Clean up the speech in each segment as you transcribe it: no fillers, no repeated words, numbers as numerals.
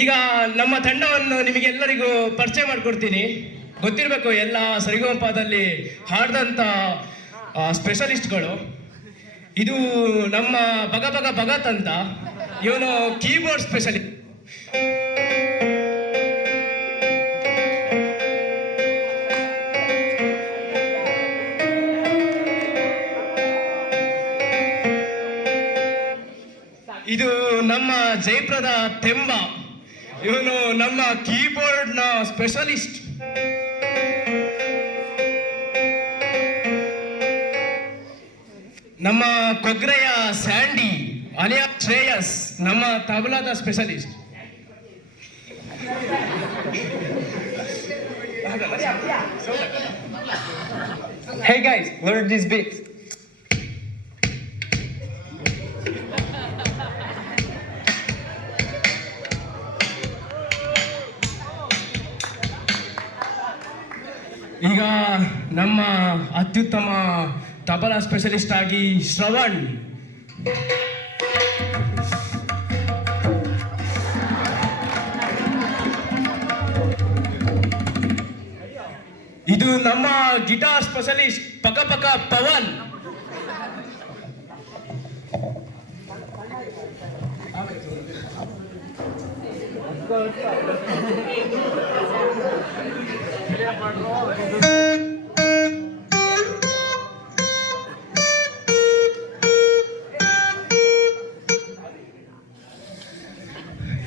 ಈಗ ನಮ್ಮ ತಂಡವನ್ನು ನಿಮಗೆಲ್ಲರಿಗೂ ಪರಿಚಯ ಮಾಡಿಕೊಡ್ತೀನಿ. ಗೊತ್ತಿರಬೇಕು, ಎಲ್ಲ ಸರಿಗಮಪದಲ್ಲಿ ಹಾಡ್ದಂಥ ಸ್ಪೆಷಲಿಸ್ಟ್ಗಳು. ಇದು ನಮ್ಮ ಭಗತ್ ಅಂತ, ಇವನು ಕೀಬೋರ್ಡ್ ಸ್ಪೆಷಲಿಸ್ಟ್. ಇದು ನಮ್ಮ ಜಯಪ್ರದ ತೆಂಬ, ಇವನು ನಮ್ಮ ಕೀಬೋರ್ಡ್ನ ಸ್ಪೆಷಲಿಸ್ಟ್. ನಮ್ಮ ಕೊಗ್ರೆಯ ಸ್ಯಾಂಡಿ ಅಲಿಯಾ ಶ್ರೇಯಸ್, ನಮ್ಮ ತಬಲಾದ specialist. Hey guys, learn this beat. ಈಗ ನಮ್ಮ ಅತ್ಯುತ್ತಮ ತಬಲಾ ಸ್ಪೆಷಲಿಸ್ಟ್ ಆಗಿ ಶ್ರವಣ್. ಇದು ನಮ್ಮ ಗಿಟಾರ್ ಸ್ಪೆಷಲಿಸ್ಟ್ ಪಕ ಪವನ್.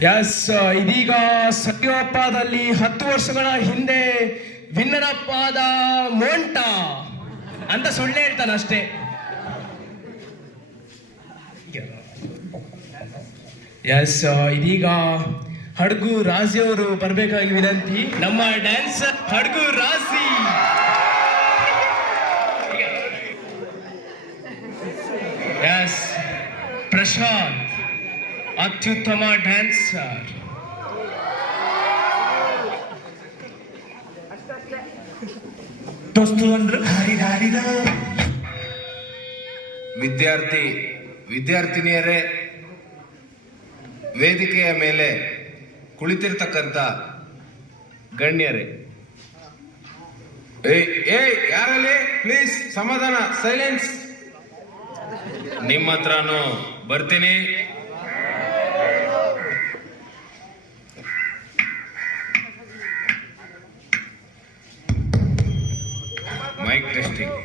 ಎಸ್, ಇದೀಗ ಸತ್ಯವಪ್ಪದಲ್ಲಿ 10 ವರ್ಷಗಳ ಹಿಂದೆ ವಿನ್ನರಪ್ಪ ಆದ ಮೋಂಟ ಅಂತ ಸುಳ್ಳು ಹೇಳ್ತಾನೆ ಅಷ್ಟೇ. ಎಸ್, ಇದೀಗ ಹಡ್ಗು ರಾಜಿ ಅವರು ಬರ್ಬೇಕಾಗಿ ವಿನಂತಿ. ನಮ್ಮ ಡ್ಯಾನ್ಸರ್ ಹಡ್ಗು ರಾಜಿ. ಎಸ್, ಪ್ರಶಾಂತ್ ಅತ್ಯುತ್ತಮ ಡ್ಯಾನ್ಸರ್. ವಿದ್ಯಾರ್ಥಿನಿಯರೇ, ವೇದಿಕೆಯ ಮೇಲೆ ಕುಳಿತಿರ್ತಕ್ಕಂಥ ಗಣ್ಯರೇ, ಯಾರಲ್ಲಿ ಪ್ಲೀಸ್ ಸಮಾಧಾನ, ಸೈಲೆನ್ಸ್. ನಿಮ್ಮ ಹತ್ರನೂ ಬರ್ತೀನಿ. Mic testing.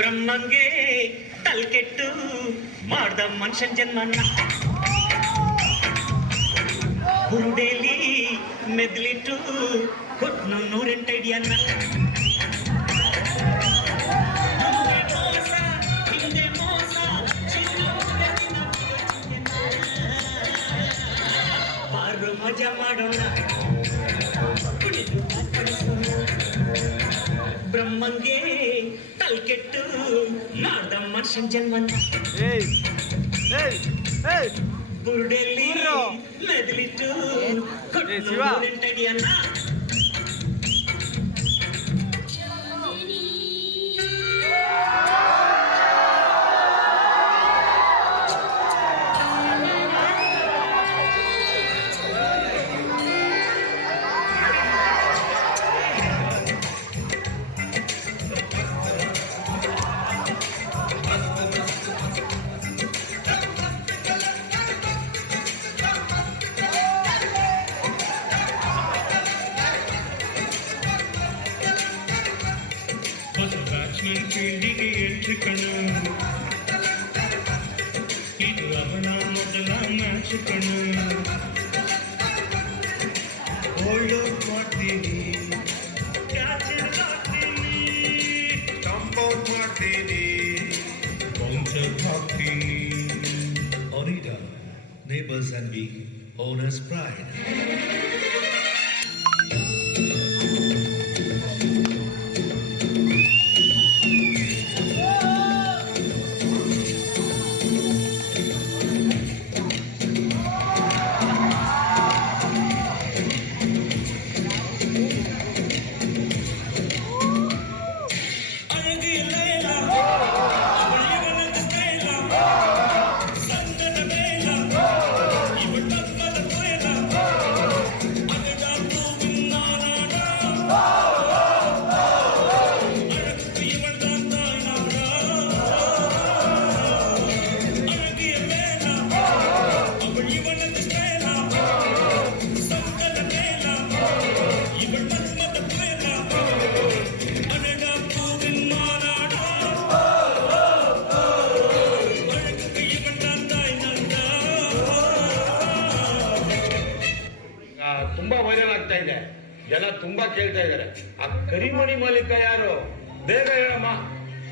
ಬ್ರಹ್ಮಂಗೆ ತಲ್ಕೆಟ್ಟು ಮಾಡ್ದ ಮನುಷ್ಯನ್ ಜನ್ಮನ್ನ, ಬುರುಡೇಲಿ ಮೆದ್ಲಿಟ್ಟು ಕೊಟ್ನು 108 ಅಡಿಯನ್ನ. ಬಾರು ಮಜಾ ಮಾಡೋಣ, ಬ್ರಹ್ಮಂಗೆ ತಲ್ಕೆಟ್ಟು ಮಾಡ್ದ ಮನುಷ್ಯನ್ ಜನ್ಮನ್ನ, ಬುರುಡೆಲ್ಲಿ ಮೆದ್ಲಿಟ್ಟು ಕೊಟ್ನು 108 ಅಡಿಯನ್ನ. ಫೀಲ್ಡಿಗೆ ಎಂಟ್ರಿ ಕಣು, ಇದು ಅವನ ಮೊದಲ ಮ್ಯಾಚ್ ಕಣು. ಓಲ್ಡ್ ಮಾಡ್ತೀನಿ, ಕ್ಯಾಚ್ ಹಾಕ್ತೀನಿ, ಕಂಪೌಂಡ್ ಮಾಡ್ತೀನಿ, ಬೌನ್ಸರ್ ಹಾಕ್ತೀನಿ. Orida, neighbors envy, owner's pride. ಜನ ತುಂಬಾ ಕೇಳ್ತಾ ಇದ್ದಾರೆ. ಆ ಕರಿಮಣಿ ಮಾಲೀಕ ಯಾರು? ಬೇಗ ಹೇಳಮ್ಮ.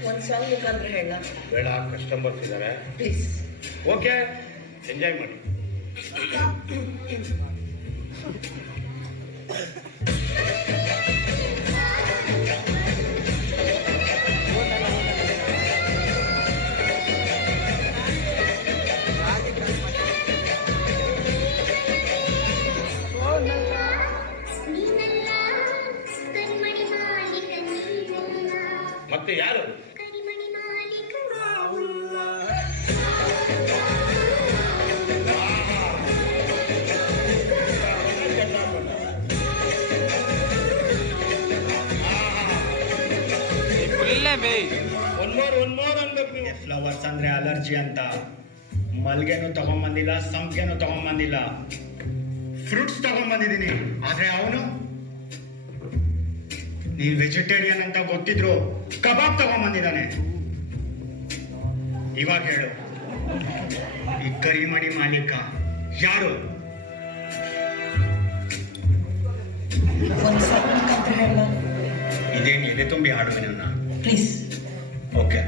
ಒಂದ್ ಸಾಂಗ್ ಮುಖಾಂತರ ಹೇಳ. ಬೇಡ, ಕಸ್ಟಮರ್ಸ್ ಇದ್ದಾರೆ. ಪ್ಲೀಸ್. ಓಕೆ, ಎಂಜಾಯ್ ಮಾಡಿ. ಮತ್ತೆ ಯಾರು? ಫ್ಲವರ್ಸ್ ಅಂದ್ರೆ ಅಲರ್ಜಿ ಅಂತ ಮಲ್ಗೆನೂ ತಗೊಂಬಂದಿಲ್ಲ, ಸಂಪಿಗೆನೂ ತಗೊಂಬಂದಿಲ್ಲ, ಫ್ರೂಟ್ಸ್ ತಗೊಂಬಂದಿದ್ದೀನಿ. ಆದ್ರೆ ಅವನು ನೀವ್ ವೆಜಿಟೇರಿಯನ್ ಅಂತ ಗೊತ್ತಿದ್ರು ಕಬಾಬ್ ತಗೊಂಬಂದಿದ್ದಾನೆ. ಇವಾಗ ಹೇಳು, ಈ ಕರಿಮಣಿ ಮಾಲೀಕ ಯಾರು? ಒಂದ್ ಸಾಂಗ್ ಮುಖಾಂತರ ಹೇಳ. ಇದೇನು ಎದೆ ತುಂಬಿ ಹಾಡುವಿನ? ಪ್ಲೀಸ್. ಓಕೆ.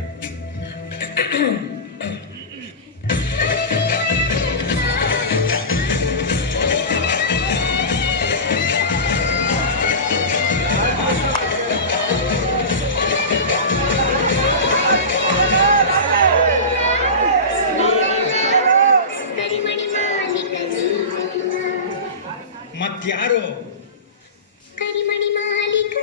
ಮತ್ಯಾರು? ಕರಿಮಣಿ ಮಾಲೀಕ.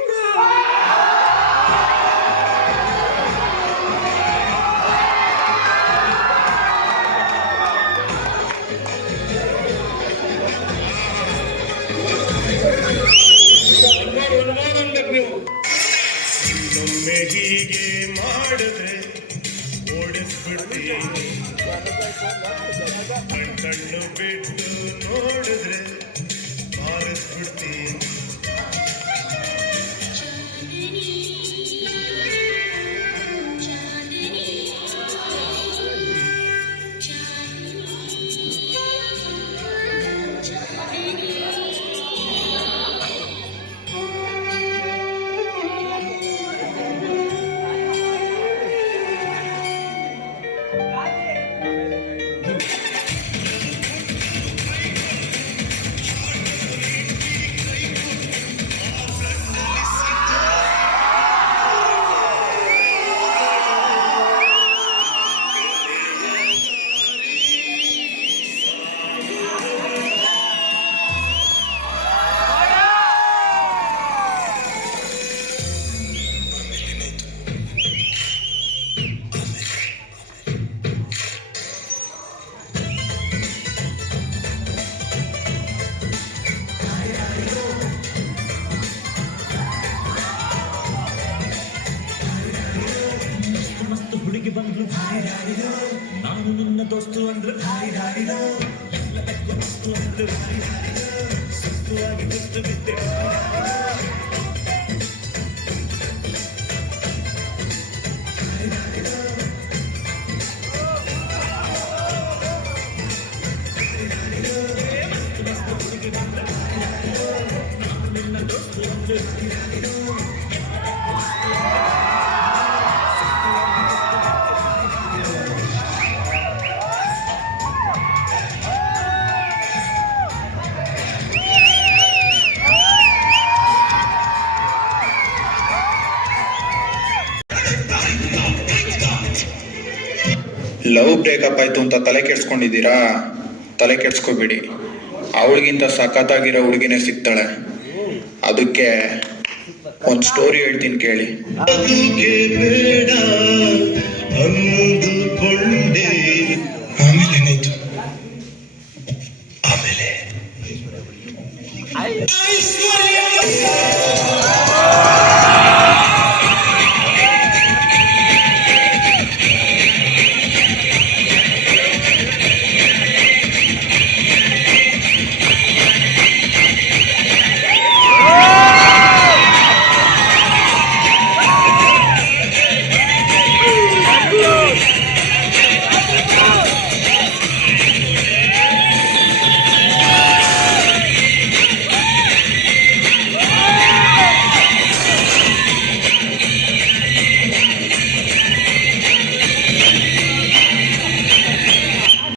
ಇನ್ನೊಮ್ಮೆ ಹೀಗೆ ಮಾಡಿದ್ರೆ ಓಡಿಸ್ಬಿಡ್ತೀನಿ, ಕಣ್ಣು ಬಿಟ್ಟು ನೋಡಿದ್ರೆ ಬಾರಿಸ್ಬಿಡ್ತೀನಿ. ಹುಡುಗಿ ಬಂದ್ರು ಭಾರಿ ದಾರಿರೋ, ನಾನು ನನ್ನ ದೋಸ್ತು ಅಂದ್ರು ಭಾರಿ ದಾರಿರೋ, ಎಲ್ಲದಕ್ಕೂ ದೋಸ್ತು ಅಂದ್ರು ಭಾರಿ ದಾರಿರೋ, ಸುತ್ತುವಾಗಿ ಬಿದ್ದು ಬಿದ್ದೆ ಹುಡುಗಿ ಬಂದ್ರು ಭಾರಿ ದಾರಿರೋ, ನಾನು ನನ್ನ ದೋಸ್ತು ಅಂದ್ರು ಭಾರಿ ದಾರಿರೋ. ಲವ್ ಬ್ರೇಕಪ್ ಆಯ್ತು ಅಂತ ತಲೆ ಕೆಡ್ಸ್ಕೊಂಡಿದ್ದೀರಾ? ತಲೆ ಕೆಡ್ಸ್ಕೋಬೇಡಿ, ಅವಳಿಗಿಂತ ಸಖತ್ತಾಗಿರೋ ಹುಡುಗಿನೇ ಸಿಗ್ತಾಳೆ. ಅದಕ್ಕೆ ಒಂದು ಸ್ಟೋರಿ ಹೇಳ್ತೀನಿ ಕೇಳಿ. ಬೇಡ